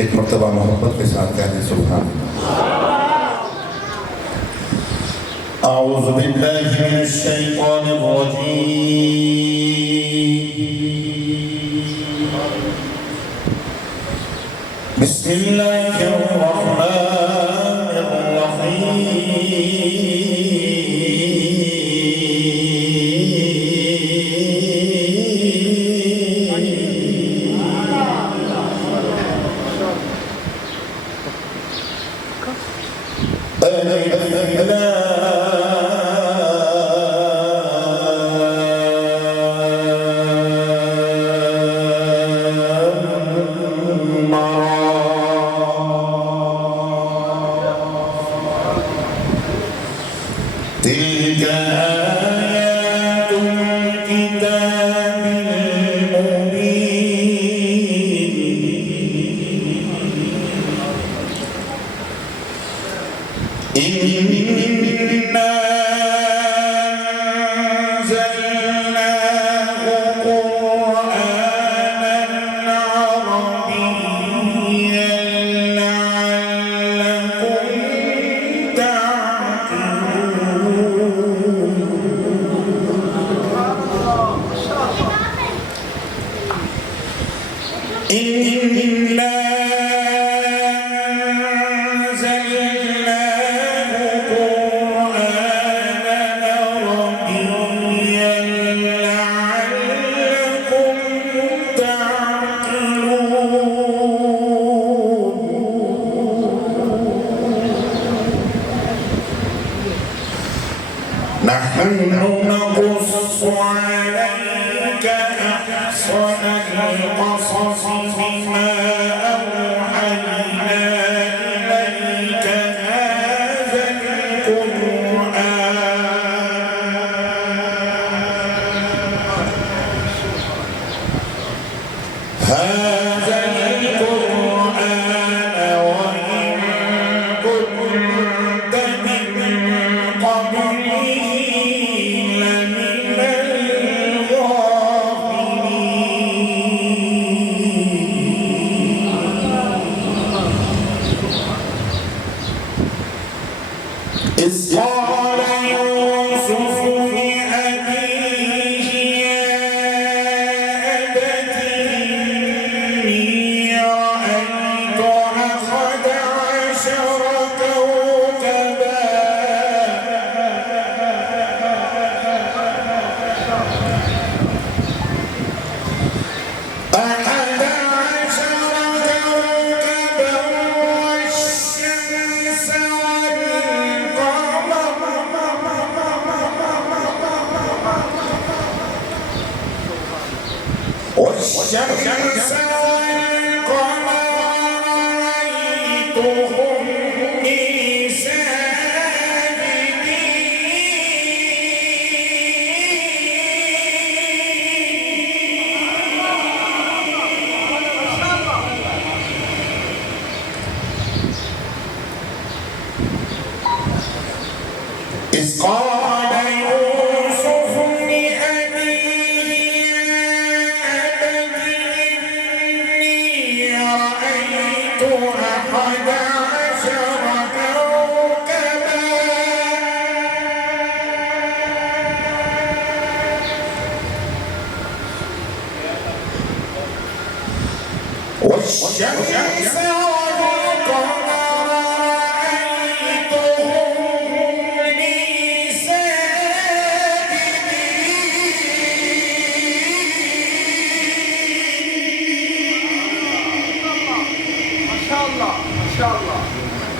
एक मरतबा मोहब्बत के साथ कह दें सुभान अऊज़ु बिल्लाहि मिनश शैतानिर रजीम बिस्मिल्लाहिर रहमानिर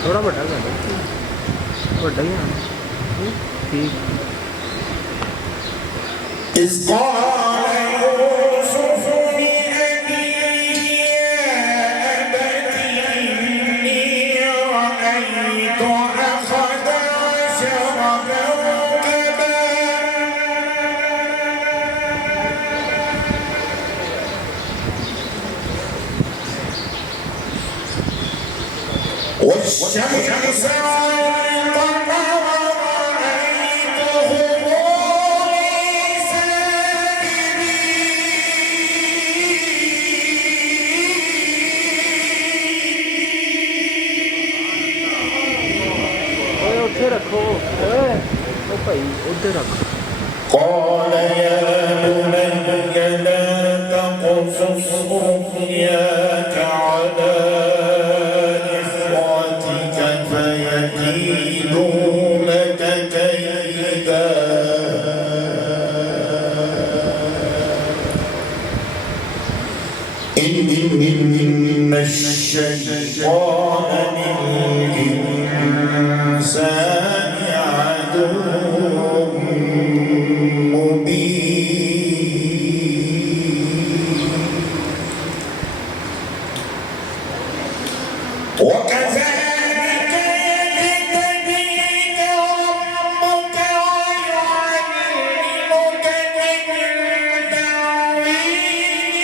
थोड़ा बड़ा बड़ा ही ठीक والشمس والقمر رأيتهم ਉਹ ਭਾਈ ਉੱਧਰ ਰੱਖ قال يا بني لا تقصص رؤياك على إخوتك فيكيدوا لك كيدا إن الشيطان للإنسان عدو وكذلك يجتبيك ربك ويعلمك من تأويل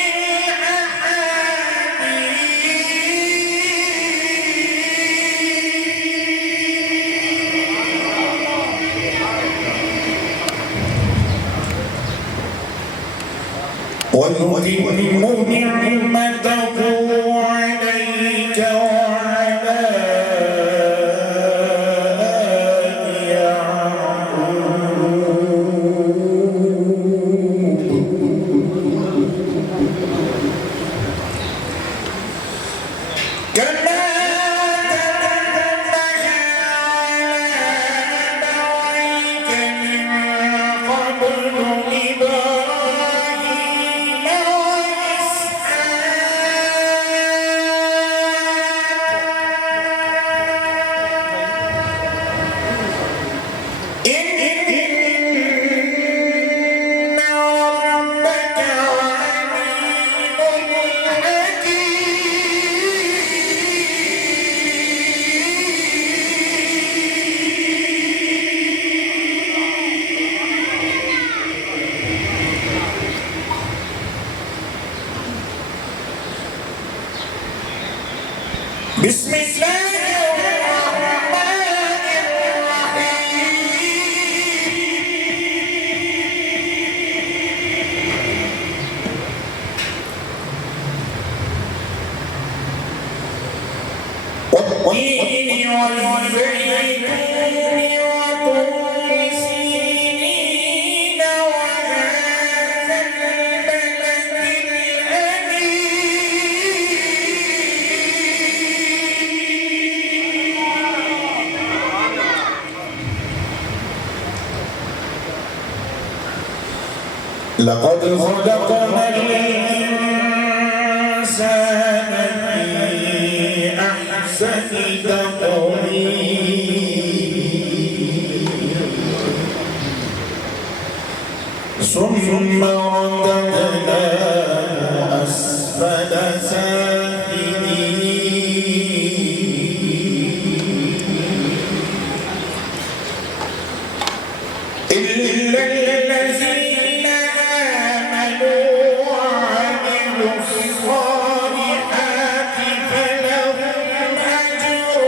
الأحاديث ويتم نعمته عليك وعلى آل يعقوب كما تتبعها على أبويك من قبل إبراهيم وإسحاق إن ربك عليم حكيم بسم الله الرحمن الرحيم والتين والزيتون وطور سينين وهذا البلد الأمين لقد خلقنا الإنسان في أحسن تقويم ثم رددناه أسفل سافلين إلا الذين آمنوا وعملوا الصالحات فلهم أجر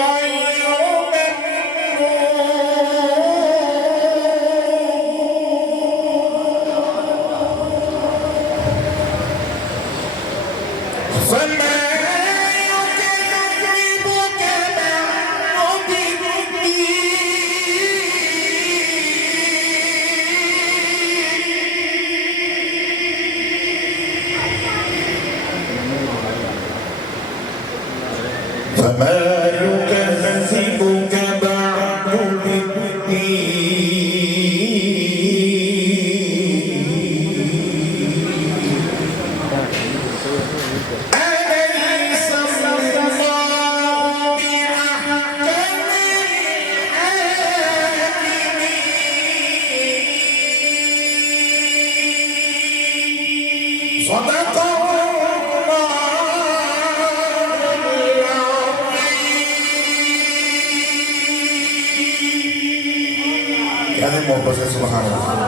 غير ممنون فما يكذبك بعد بالدين فما يكذبك بعد بالدين أليس الله بأحكم الحاكمين صدق الله العظيم. मोहब्बत से सुभान अल्लाह।